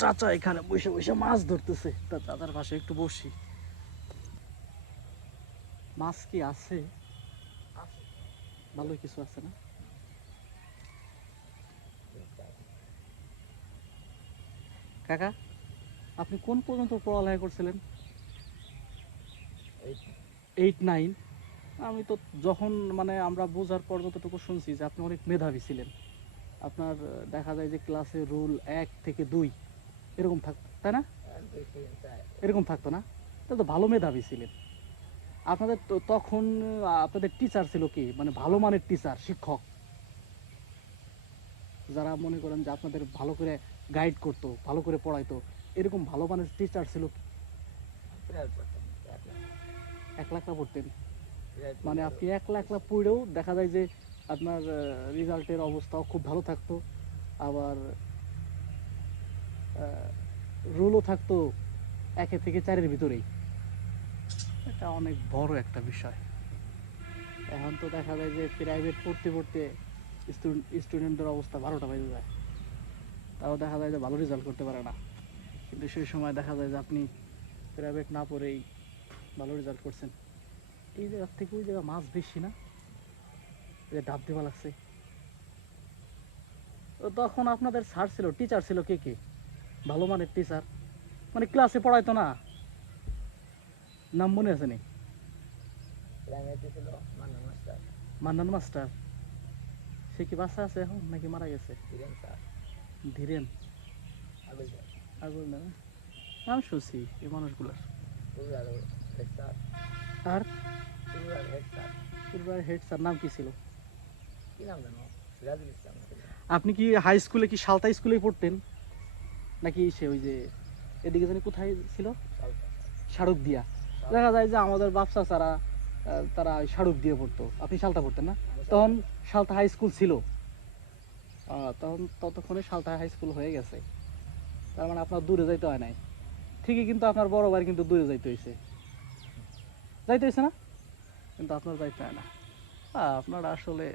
চাচা এখানে বসে বসে মাছ ধরতেছে, তা চাচার পাশে একটু বসি। মাছ কি আছে? ভালোই কিছু আছে না? কাকা, আপনি কোন পর্যন্ত পড়ালেখা করছিলেন? 8, 9? আমি তো যখন মানে আমরা বোঝার পর যতটুকু শুনছি যে আপনি অনেক মেধাবী ছিলেন। আপনার দেখা যায় যে ক্লাসে রুল 1 থেকে 2 এরকম থাকতো, তাই না? এরকম থাকতো না? তাহলে তো ভালো মেধাবী ছিলেন। আপনাদের তো তখন আপনাদের টিচার ছিল কি, মানে ভালো মানের টিচার, শিক্ষক, যারা মনে করেন যে আপনাদের ভালো করে গাইড করতো, ভালো করে পড়াইতো, এরকম ভালো মানের টিচার ছিল কি? 1 লাখ পড়তেন? মানে আপনি 1 লাখ পড়েও দেখা যায় যে আপনার রেজাল্টের অবস্থাও খুব ভালো থাকতো, আবার রুলও থাকতো 1 থেকে 4-এর ভিতরেই। এটা অনেক বড় একটা বিষয়। এখন তো দেখা যায় যে প্রাইভেট পড়তে পড়তে স্টুডেন্টদের অবস্থা 12টা বেজে যায়, তাও দেখা যায় যে ভালো রেজাল্ট করতে পারে না। কিন্তু সেই সময় দেখা যায় যে আপনি প্রাইভেট না পড়েই ভালো রেজাল্ট করছেন। এই জায়গার থেকে ওই জায়গা মাছ বেশি না, যে ডাব দেওয়া লাগছে। তো তখন আপনাদের স্যার ছিল, টিচার ছিল কে কে ভালো মানের টিচার, মানে ক্লাসে পড়াইতো না? নাম মনে আছে নি? মান্নান মাস্টার। সে কি বাচ্চা আছে এখন নাকি মারা গেছে? ধীরেন আগল না? নাম শুনছি এই মানুষগুলার। আর পূর্বার হেড স্যার নাম কি ছিল? আপনি কি হাই স্কুলে কি সালতা স্কুলেই পড়তেন নাকি সে ওই যে এদিকে জানি কোথায় ছিল, শাড়ুক দিয়া? দেখা যায় যে আমাদের বাপসা চারা তারা শাড়ুক দিয়ে পড়তো, আপনি সালতা পড়তেন না? তখন সালতা হাই স্কুল ছিল, তখন ততক্ষণে সালতা হাই স্কুল হয়ে গেছে। তার মানে আপনার দূরে যাইতে হয় নাই ঠিকই, কিন্তু আপনার বড় ভাই কিন্তু দূরে যাইতে হয়েছে, যাইতে হয়েছে না? কিন্তু আপনার যাইতে হয় না। আপনার আসলে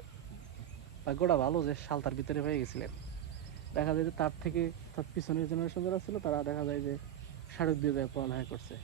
ভাগ্যটা ভালো যে সালতার ভিতরে হয়ে গেছিলেন। দেখা যায় যে তার থেকে তার পিছনের জেনারেশন যারা ছিল তারা দেখা যায় যে শাড়ুক দিয়ে যায় পড়ালেখা করছে।